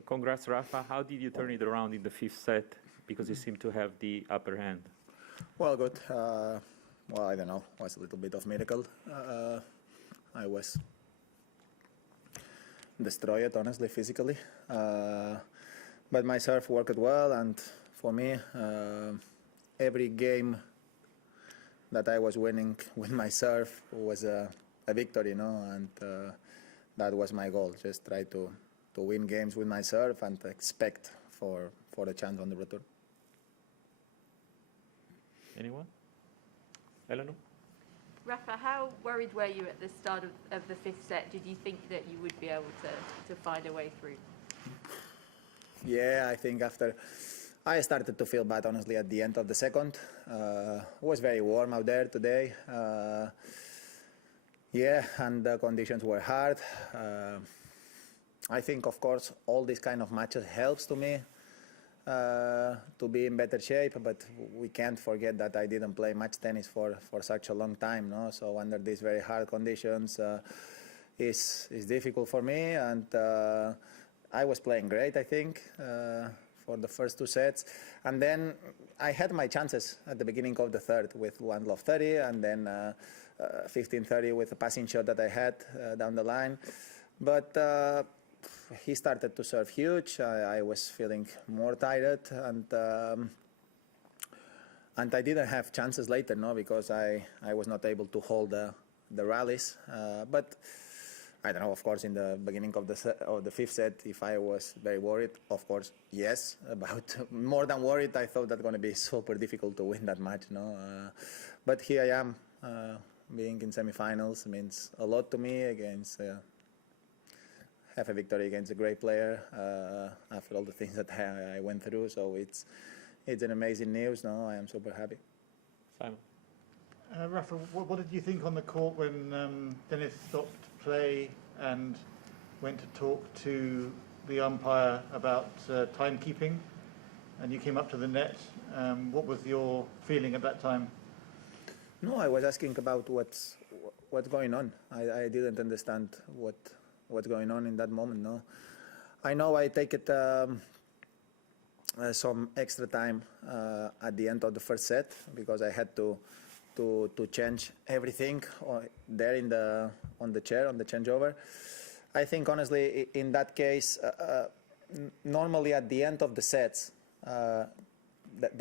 So congrats, Rafa. How did you turn it around in the fifth set? Because you seem to have the upper hand. Well, good. Well, I don't know. It was a little bit of miracle. I was destroyed, honestly, physically. But my serve worked well, and for me, every game that I was winning with my serve was a victory, and that was my goal. Just try to win games with my serve and expect for a chance on the return. Anyone? Eleanor? Rafa, how worried were you at the start of the fifth set? Did you think that you would be able to find a way through? Yeah, I think after I started to feel bad, honestly, at the end of the second. It was very warm out there today. Yeah, and the conditions were hard. I think, of course, all these kind of matches helps to me to be in better shape, but we can't forget that I didn't play much tennis for such a long time, no? So under these very hard conditions, is difficult for me, and I was playing great, I think, for the first two sets, and then I had my chances at the beginning of the third with 1-30, and then 15-30 with a passing shot that I had down the line, but he started to serve huge. I was feeling more tired, and I didn't have chances later, no, because I was not able to hold the rallies. But I don't know. Of course, in the beginning of the fifth set, if I was very worried, of course, yes. About more than worried, I thought that going to be super difficult to win that match, no. But here I am, being in semifinals means a lot to me against. Have a victory against a great player after all the things that I went through. So it's an amazing news. No, I am super happy. Simon. Rafa, what did you think on the court when Denis stopped play and went to talk to the umpire about timekeeping, and you came up to the net? What was your feeling at that time? No, I was asking about what's going on. I didn't understand what's going on in that moment. No, I know I take it some extra time at the end of the first set because I had to change everything there on the chair, on the changeover. I think honestly in that case, normally at the end of the sets, the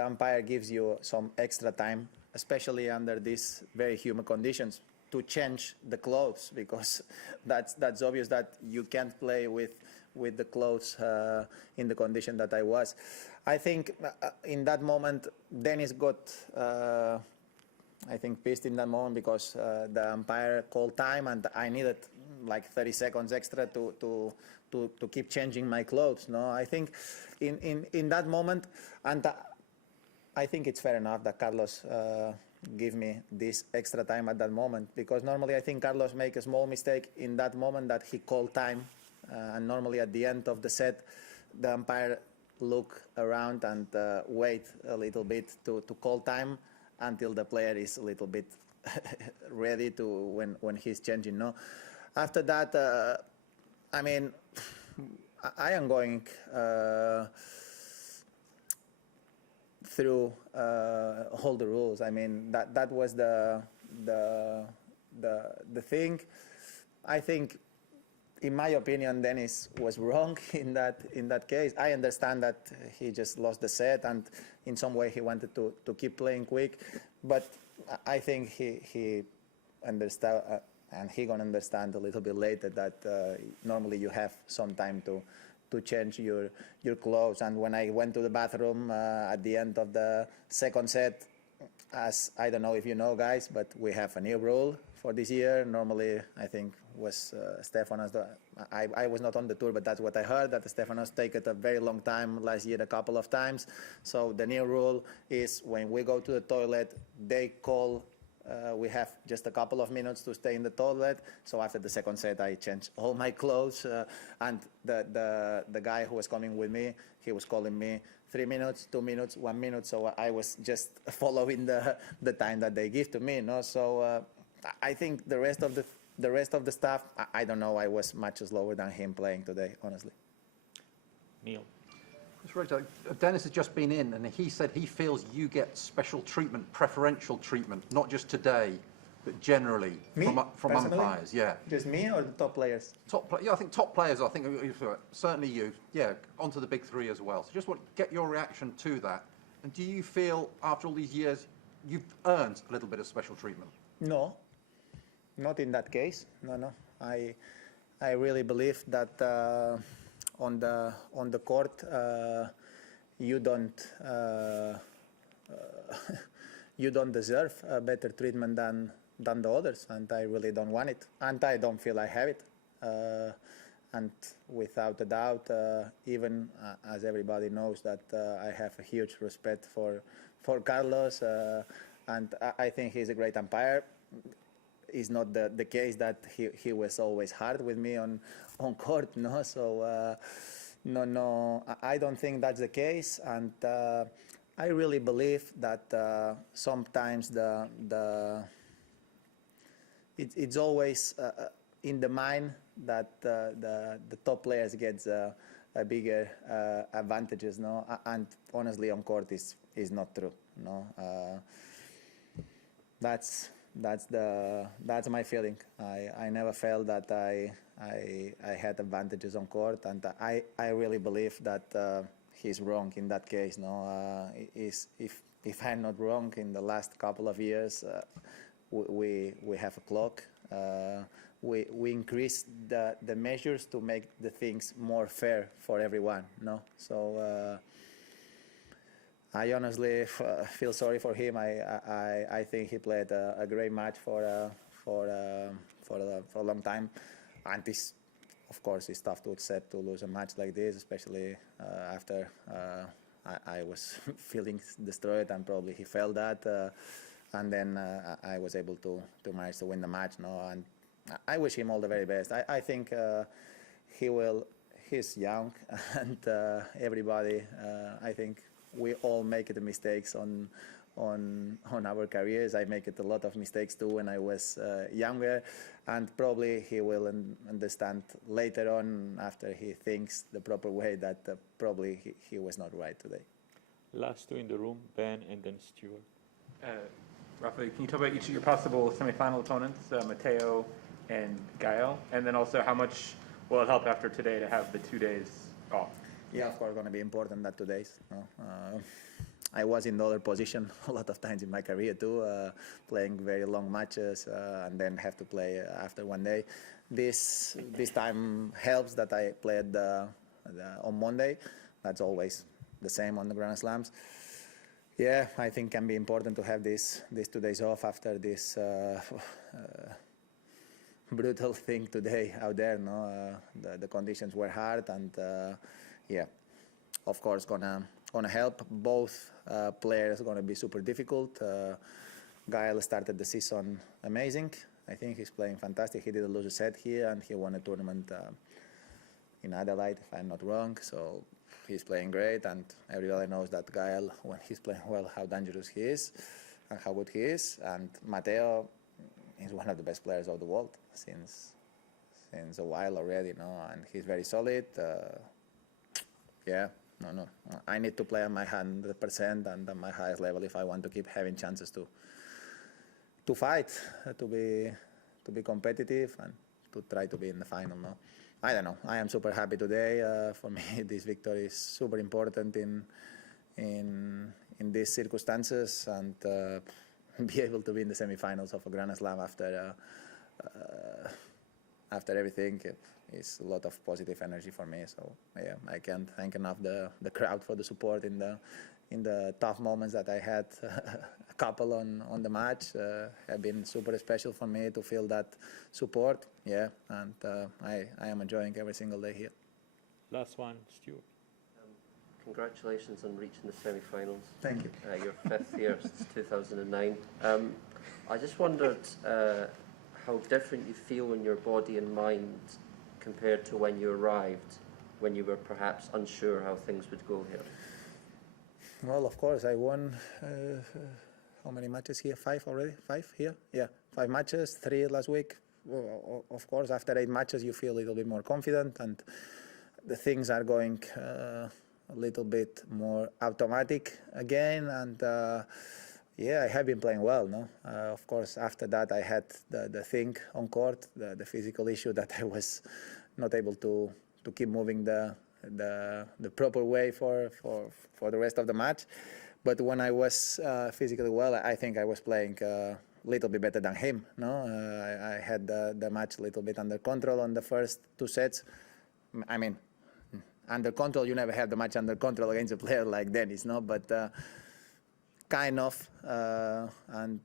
umpire gives you some extra time, especially under these very humid conditions, to change the clothes, because that's obvious that you can't play with the clothes in the condition that I was. I think in that moment Denis got I think pissed in that moment because the umpire called time and I needed like 30 seconds extra to keep changing my clothes. No, I think in that moment, and I think it's fair enough that Carlos give me this extra time at that moment, because normally I think Carlos make a small mistake in that moment that he called time, and normally at the end of the set the umpire look around and wait a little bit to call time until the player is a little bit ready to when he's changing. No, after that I mean I am going through all the rules. I mean that was the thing. I think, in my opinion, Denis was wrong in that case. I understand that he just lost the set and in some way he wanted to keep playing quick, but I think he understand and he gonna understand a little bit later that normally you have some time to change your clothes. And when I went to the bathroom at the end of the second set, as I don't know if you know, guys, but we have a new rule for this year. Normally, I think was Stefanos. I was not on the tour, but that's what I heard, that Stefanos take it a very long time last year, a couple of times. So the new rule is when we go to the toilet, they call. We have just a couple of minutes to stay in the toilet. So after the second set, I changed all my clothes, and the guy who was coming with me, he was calling me 3 minutes, 2 minutes, 1 minute. So I was just following the time that they give to me. No, so I think the rest of the stuff, I don't know. I was much slower than him playing today, honestly. Neil. Dennis has just been in, and he said he feels you get special treatment, preferential treatment, not just today, but generally Me? from Personally? umpires. Yeah, Just me or the top players? yeah, I think top players. I think certainly you. Yeah, onto the big three as well. So just want to get your reaction to that. And do you feel after all these years you've earned a little bit of special treatment? No, not in that case. No. I really believe that on the court you don't you don't deserve a better treatment than the others, and I really don't want it, and I don't feel I have it. And without a doubt, even as everybody knows that I have a huge respect for Carlos, and I think he's a great umpire. It's not the case that he was always hard with me on court, no. So no, I don't think that's the case, and I really believe that sometimes it's always in the mind that the top players get a bigger advantages, no. And honestly, on court is not true, no. That's my feeling. I never felt that I had advantages on court, and I really believe that he's wrong in that case. No, if I'm not wrong, in the last couple of years, we have a clock. We increase the measures to make the things more fair for everyone. No, so. I honestly feel sorry for him. I think he played a great match for a long time, and this, of course, it's tough to accept to lose a match like this, especially after I was feeling destroyed, and probably he felt that, and then I was able to manage to win the match. No, and I wish him all the very best. I think he will. He's young, and everybody. I think. We all make the mistakes on our careers. I make it a lot of mistakes too when I was younger, and probably he will understand later on after he thinks the proper way that probably he was not right today. Last two in the room, Ben and then Stuart. Rafael, can you talk about each of your possible semi-final opponents, Matteo and Gael, and then also how much will it help after today to have the 2 days off? Yeah, of course, going to be important that 2 days. No? I was in the other position a lot of times in my career too, playing very long matches and then have to play after 1 day. This time helps that I played on Monday. That's always the same on the Grand Slams. Yeah, I think can be important to have these 2 days off after this brutal thing today out there. No, the conditions were hard, and yeah, of course, gonna help. Both players gonna be super difficult. Gael started the season amazing. I think he's playing fantastic. He didn't lose a set here, and he won a tournament in Adelaide, if I'm not wrong. So he's playing great, and everybody knows that Gael, when he's playing well, how dangerous he is and how good he is. And Matteo is one of the best players of the world since a while already, and he's very solid. Yeah, no. I need to play on my 100% and on my highest level if I want to keep having chances to fight, to be competitive, and to try to be in the final. No, I don't know. I am super happy today. For me, this victory is super important in these circumstances, and be able to be in the semi-finals of a Grand Slam after everything. It's a lot of positive energy for me. So yeah, I can't thank enough the crowd for the support in the tough moments that I had. A couple on the match have been super special for me to feel that support. Yeah, and I am enjoying every single day here. Last one, Stuart. Congratulations on reaching the semi-finals. Thank you. Your 5th year since 2009. I just wondered how different you feel in your body and mind compared to when you arrived, when you were perhaps unsure how things would go here. Well, of course, I won how many matches here? 5 already? 5 here? Yeah, 5 matches, 3 last week. Well, of course, after 8 matches, you feel a little bit more confident, and the things are going a little bit more automatic again, and yeah, I have been playing well. No, of course, after that I had the thing on court, the physical issue that I was not able to keep moving the proper way for the rest of the match. But when I was physically well, I think I was playing a little bit better than him. No, I had the match a little bit under control on the first 2 sets. I mean, under control, you never have the match under control against a player like Denis, no? But kind of, and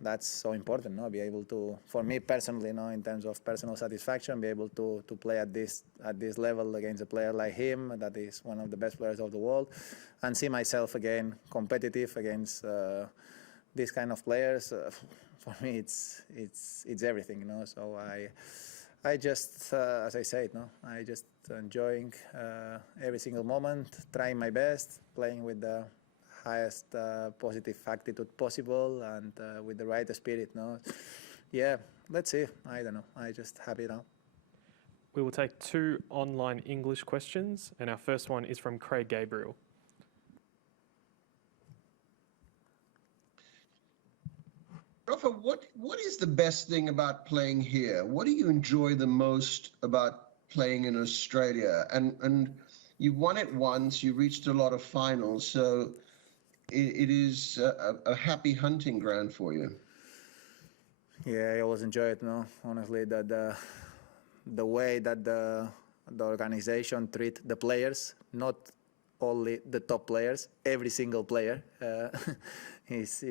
that's so important, no? Be able to, for me personally, no, in terms of personal satisfaction, be able to play at this level against a player like him, that is one of the best players of the world, and see myself again competitive against these kind of players. For me, it's everything, you know. So I just, as I said, no, I just enjoying every single moment, trying my best, playing with the highest positive attitude possible, and with the right spirit. No, yeah, let's see. I don't know. I just happy now. We will take 2 online English questions, and our first one is from Craig Gabriel. Rafa, what is the best thing about playing here? What do you enjoy the most about playing in Australia? And you won it once, you reached a lot of finals, so it is a happy hunting ground for you. Yeah, I always enjoy it. No, honestly, that the way that the organization treat the players, not only the top players, every single player, is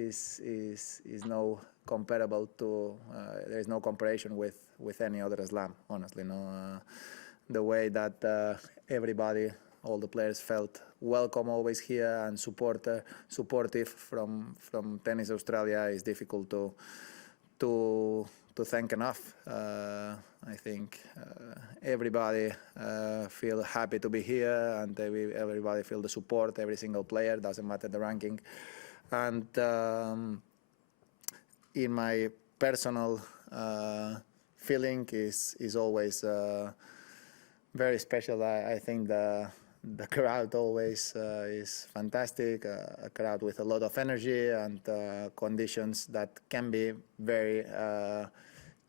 no comparable to. There is no comparison with any other slam. Honestly, no. The way that everybody, all the players felt welcome always here and supportive from Tennis Australia is difficult to thank enough. I think everybody feel happy to be here, and everybody feel the support. Every single player, doesn't matter the ranking. And in my personal feeling is always very special. I think the crowd always is fantastic, a crowd with a lot of energy and conditions that can be very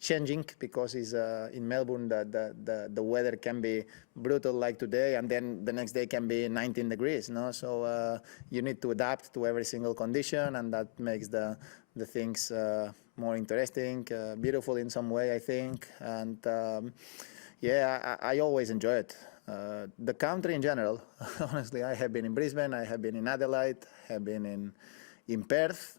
changing, because it's in Melbourne the weather can be brutal like today, and then the next day can be 19 degrees. No, so you need to adapt to every single condition, and that makes the things more interesting, beautiful in some way, I think. And yeah, I always enjoy it. The country in general, honestly, I have been in Brisbane, I have been in Adelaide, have been in Perth,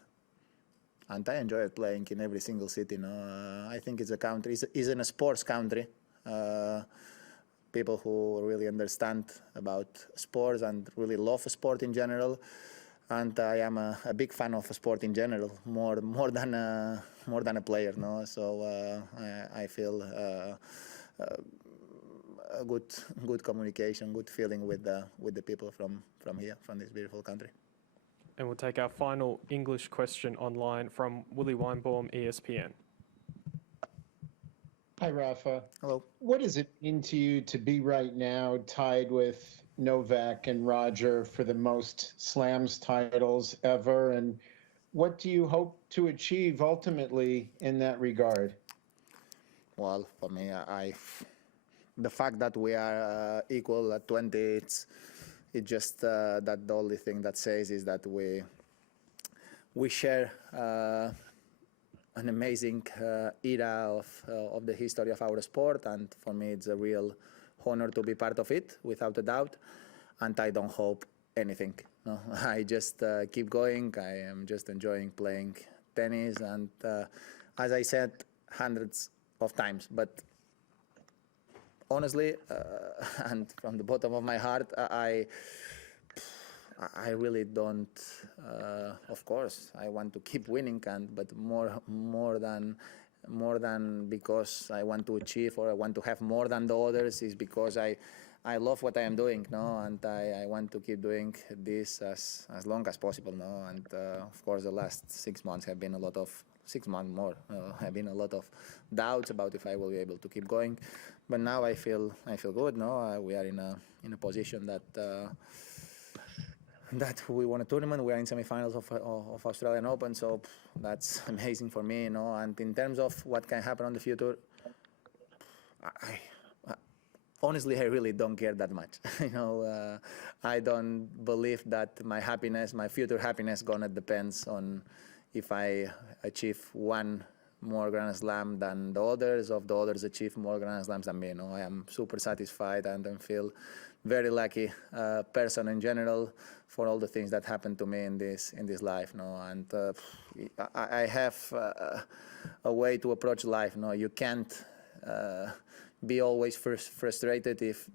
and I enjoy playing in every single city. No, I think it's a country, it's in a sports country. People who really understand about sports and really love sport in general. And I am a big fan of sport in general, more than a player. No, so I feel a good communication, good feeling with the people from here, from this beautiful country. And we'll take our final English question online from Willie Weinbaum, ESPN. Hi, Rafa. Hello. What does it mean to you to be right now tied with Novak and Roger for the most slams titles ever? And what do you hope to achieve ultimately in that regard? Well, for me, the fact that we are equal at 20, it's just that the only thing that says is that we share an amazing era of the history of our sport, and for me it's a real honor to be part of it, without a doubt. And I don't hope anything. No, I just keep going. I am just enjoying playing tennis, and as I said hundreds of times, but honestly, and from the bottom of my heart, I really don't. Of course, I want to keep winning, but more than because I want to achieve or I want to have more than the others, is because I love what I am doing, no, and I want to keep doing this as long as possible, no. And of course, the last 6 months have been a lot of 6 months more have been a lot of doubts about if I will be able to keep going. but now I feel good. No, we are in a position that that we won a tournament. We are in semifinals of Australian Open, so that's amazing for me. And in terms of what can happen on the future, honestly, I really don't care that much. I don't believe that my happiness, my future happiness, gonna depends on if I achieve one more Grand Slam than the others, or the others achieve more Grand Slams than me. I am super satisfied and I feel very lucky person in general for all the things that happened to me in this life. And I have a way to approach life. You can't be always frustrated if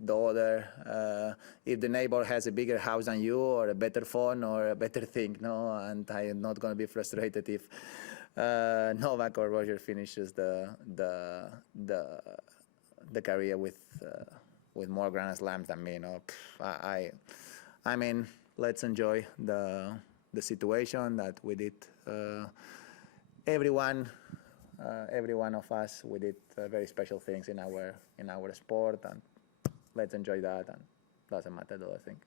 if the neighbor has a bigger house than you, or a better phone, or a better thing. And I am not going to be frustrated if Novak or Roger finishes the career with more Grand Slams than me. I mean, let's enjoy the situation that we did. Every one of us, we did very special things in our sport, and let's enjoy that. And doesn't matter the other thing.